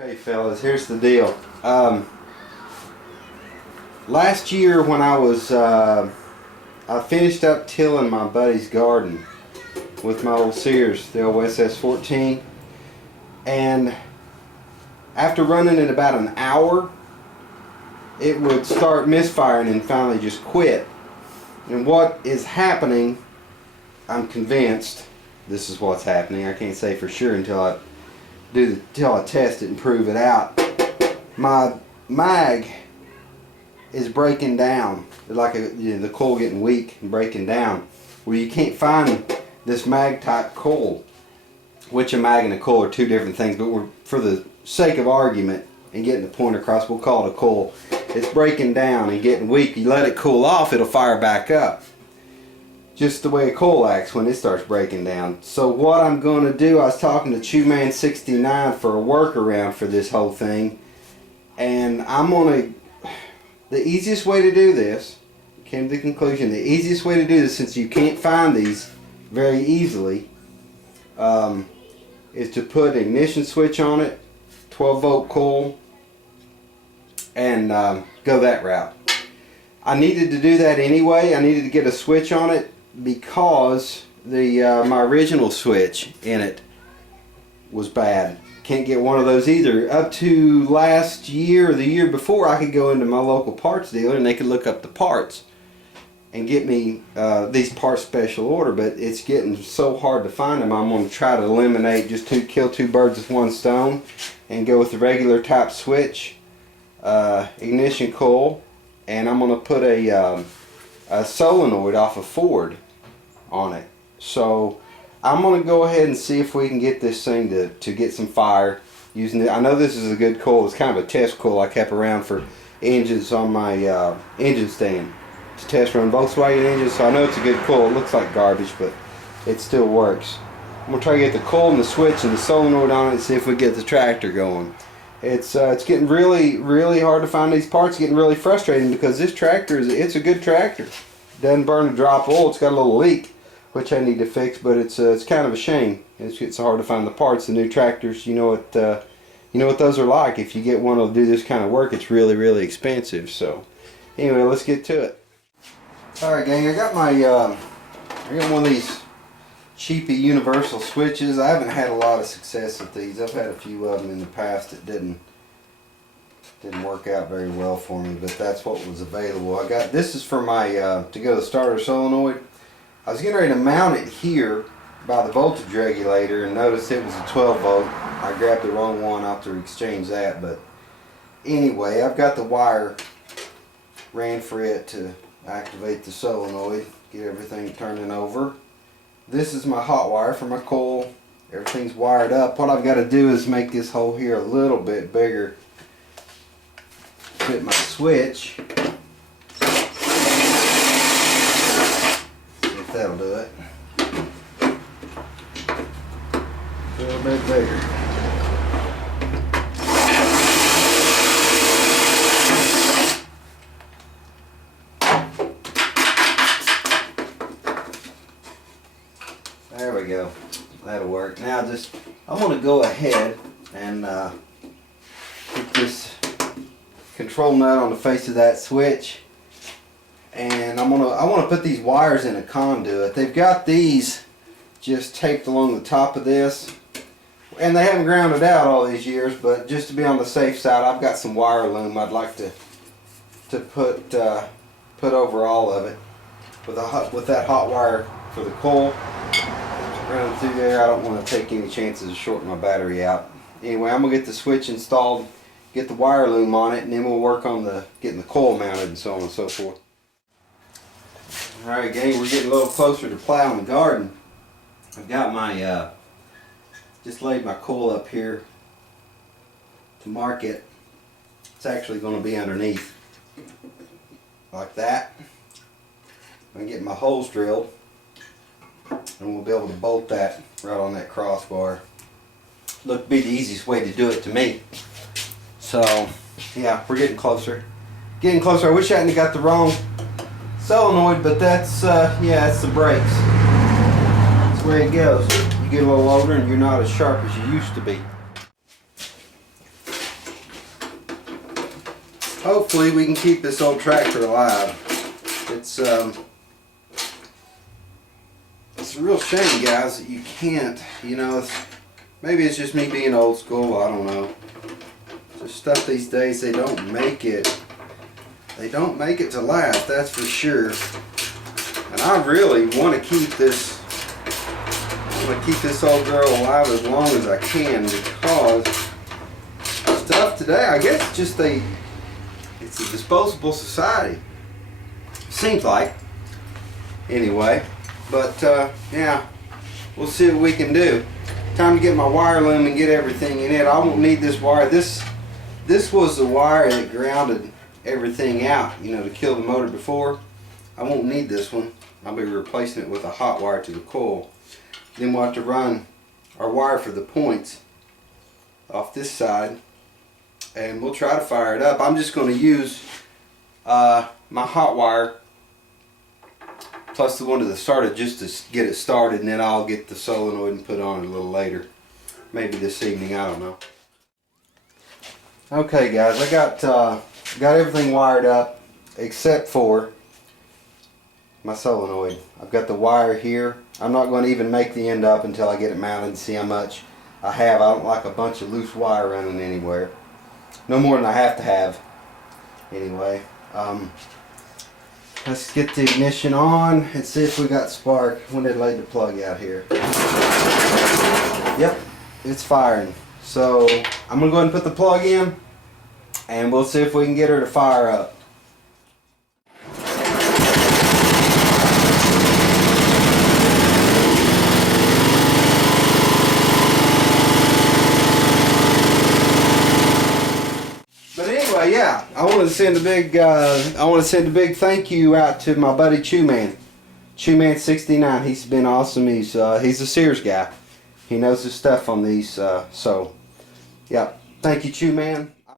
Okay, fellas, here's the deal. Last year when I finished up tilling my buddy's garden with my old Sears, the old SS14, and after running it about an hour, it would start misfiring and finally just quit. And what is happening, I'm convinced this is what's happening. I can't say for sure until I test it and prove it out. My mag is breaking down, like the coil getting weak and breaking down, where you can't find this mag type coil, which a mag and a coil are two different things, but for the sake of argument and getting the point across, we'll call it a coil. It's breaking down and getting weak. You let it cool off, it'll fire back up. Just the way a coil acts when it starts breaking down. So what I'm going to do, I was talking to ChewMan69 for a workaround for this whole thing, and the easiest way to do this, came to the conclusion, the easiest way to do this, since you can't find these very easily, is to put an ignition switch on it, 12 volt coil, and go that route. I needed to do that anyway. I needed to get a switch on it because my original switch in it was bad. Can't get one of those either. Up to last year or the year before, I could go into my local parts dealer and they could look up the parts and get me these parts special order, but it's getting so hard to find them. I'm going to try to eliminate, just to kill two birds with one stone, and go with the regular type switch, ignition coil, and I'm going to put a solenoid off a Ford on it. So I'm going to go ahead and see if we can get this thing to get some fire using it. I know this is a good coil. It's kind of a test coil I kept around for engines on my engine stand to test run Volkswagen engines, so I know it's a good coil. It looks like garbage, but it still works. I'm going to try to get the coil and the switch and the solenoid on it and see if we get the tractor going. It's getting really hard to find these parts. It's getting really frustrating because this tractor it's a good tractor. Doesn't burn a drop of oil. It's got a little leak, which I need to fix, but it's kind of a shame. It's so hard to find the parts. The new tractors, you know what those are like. If you get one to do this kind of work, it's really expensive. So anyway, let's get to it. All right, gang. I got one of these cheapy universal switches. I haven't had a lot of success with these. I've had a few of them in the past that didn't work out very well for me, but that's what was available. This is for my to go to the starter solenoid. I was getting ready to mount it here by the voltage regulator and noticed it was a 12 volt. I grabbed the wrong one. I'll have to exchange that, but anyway, I've got the wire ran for it to activate the solenoid, get everything turning over. This is my hot wire for my coil. Everything's wired up. What I've got to do is make this hole here a little bit bigger, fit my switch. See if that'll do it. A little bit bigger. There we go. That'll work. Now I'm going to go ahead and put this control nut on the face of that switch, and I want to put these wires in a conduit. They've got these just taped along the top of this, and they haven't grounded out all these years, but just to be on the safe side, I've got some wire loom I'd like to put over all of it with that hot wire for the coil running through there. I don't want to take any chances of shorting my battery out. Anyway, I'm going to get the switch installed, get the wire loom on it, and then we'll work on getting the coil mounted and so on and so forth. Alright, gang, we're getting a little closer to plowing the garden. I've got my just laid my coil up here to mark it. It's actually going to be underneath like that. I'm going to get my holes drilled, and we'll be able to bolt that right on that crossbar. Look, be the easiest way to do it to me. So yeah, we're getting closer. Getting closer. I wish I hadn't got the wrong solenoid, but that's yeah, it's the brakes. That's the way it goes. You get a little older and you're not as sharp as you used to be. hopefully we can keep this old tractor alive. It's a real shame, guys, that you can't, you know, maybe it's just me being old school, I don't know. Just stuff these days, they don't make it. They don't make it to last, that's for sure. And I really want to keep this old girl alive as long as I can, because stuff today, I guess it's just it's a disposable society. Seems like. Anyway, but yeah, we'll see what we can do. Time to get my wire loom and get everything in it. I won't need this wire. This was the wire that grounded everything out, you know, to kill the motor before. I won't need this one. I'll be replacing it with a hot wire to the coil. Then we'll have to run our wire for the points off this side, and we'll try to fire it up. I'm just going to use my hot wire plus the one to the starter just to get it started, and then I'll get the solenoid and put on it a little later. Maybe this evening, I don't know. Okay guys, I got everything wired up except for my solenoid. I've got the wire here. I'm not going to even make the end up until I get it mounted and see how much I have. I don't like a bunch of loose wire running anywhere. No more than I have to have. Anyway, let's get the ignition on and see if we got spark. When did I lay the plug out here? Yep, it's firing. So I'm going to go ahead and put the plug in, and we'll see if we can get her to fire up. Yeah, I want to send a big thank you out to my buddy Chewman69. He's been awesome. He's a Sears guy. He knows his stuff on these. So, yeah, thank you, Chewman.